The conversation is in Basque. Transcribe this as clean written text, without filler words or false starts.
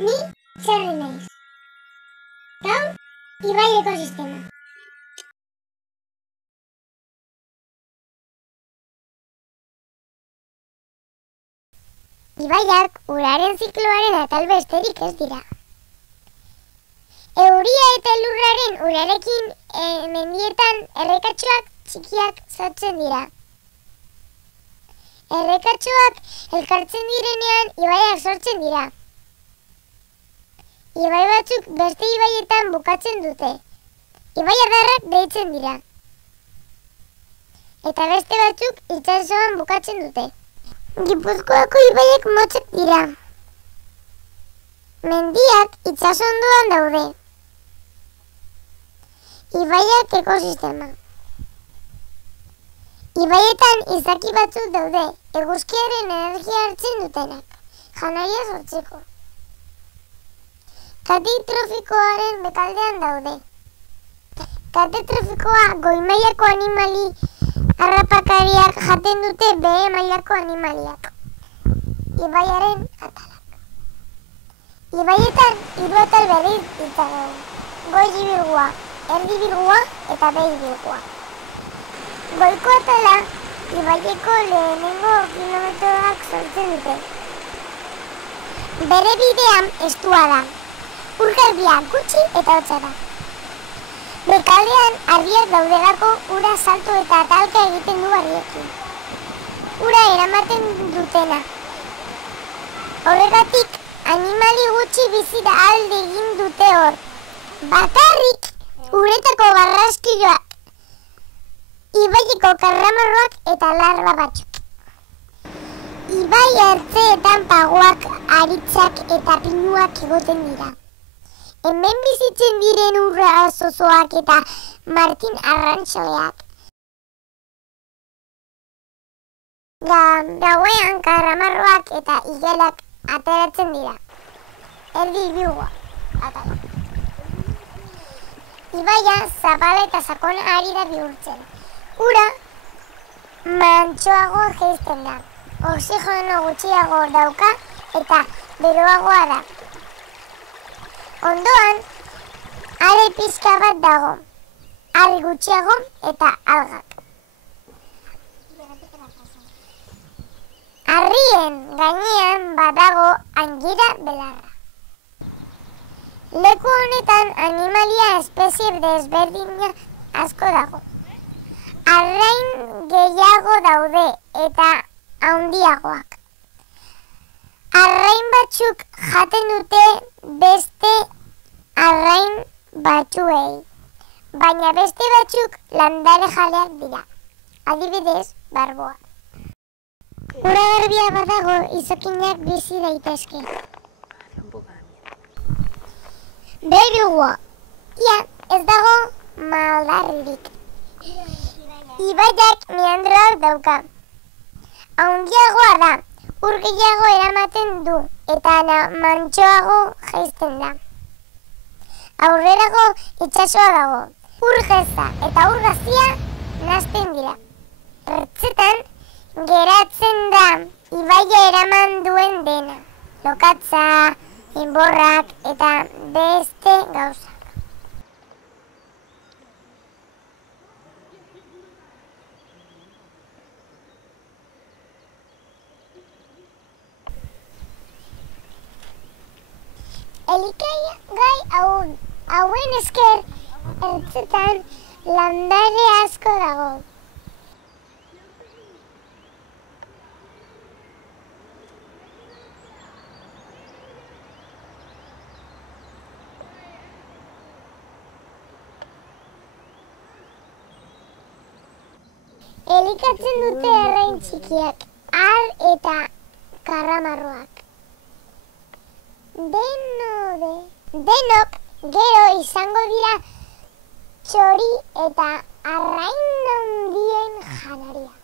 Ni txarri naiz. Gaur, ibai ekosistema. Ibaiak uraren zikloaren atal besterik ez dira. Euria eta elurraren urarekin mendietan errekatxoak txikiak sortzen dira. Errekatxoak elkartzen direnean ibaiak sortzen dira. Ibai batzuk beste ibaietan bukatzen dute. Ibaiadarrak deitzen dira. Eta beste batzuk itsasoan bukatzen dute. Gipuzkoako ibaiak motzak dira. Mendiak itsasondoan daude. Ibaiak ekosistema. Ibaietan izaki batzuk daude, eguzkiaren energia hartzen dutenak, janaria sortzeko. Kate trofikoaren bekaldean daude. Kate trofikoa goi mailako animali harrapakariak jaten dute behe mailako animaliak. Ibaiaren atalak. Ibaietan hiru atal berriz ditugu. Goi ibilgua, erdi ibilgua eta behe ibilgua. Goiko atala ibaieko lehenengo kilometroak sortzen dute. Bere bidean estua da. Urgarbia gutxi eta hotza da. Bekaldean harriak daudelako ura salto eta talka egiten du harriekin. Ura eramaten dutena. Horregatik, animali gutxi bizi da alde egin dute hor. Bakarrik uretako barraskiloak, ibaiko karramarroak eta larba batzuk. Ibai ertzeetan pagoak, aritzak eta pinuak egoten dira. Hemen bizitzen diren urra zozoak eta Martin arrantxoleak. Gauean karramarroak eta igelak ateratzen dira. Erdi ibilgua atalak. Ibaia zabala eta sakona ari da bihurtzen. Ura mantsoago jaisten da. Oxigeno gutxiago dauka eta beroagoa da. Ondoan, are pixka bat dago, are gutxiago eta algak. Harrien gainean badago angira belarra. Leku honetan animalia espezie desberdina asko dago. Arrain gehiago daude eta handiagoak. Arrain batzuk jaten dute beste arrain batzuei, baina beste batzuk landare jaleak dira, adibidez, barboa. Ura garbia badago izokinak bizi daitezke. Bebilgua, ia ez dago maldarririk. Ibaiak meandroak dauka. Handiagoa da. Ur gehiago eramaten du eta mantsoago jaisten da. Aurrerago itsasoa dago. Ur geza eta ur gazia nahasten dira. Ertzetan geratzen da ibaia eraman duen dena. Lokatza, enborrak eta beste gauzak. Elikagai hauen esker ertzetan landare asko dago. Elikatzen dute arrain txikiak, ar eta karramarroak. Denok gero izango dira txori eta arrain handien janaria.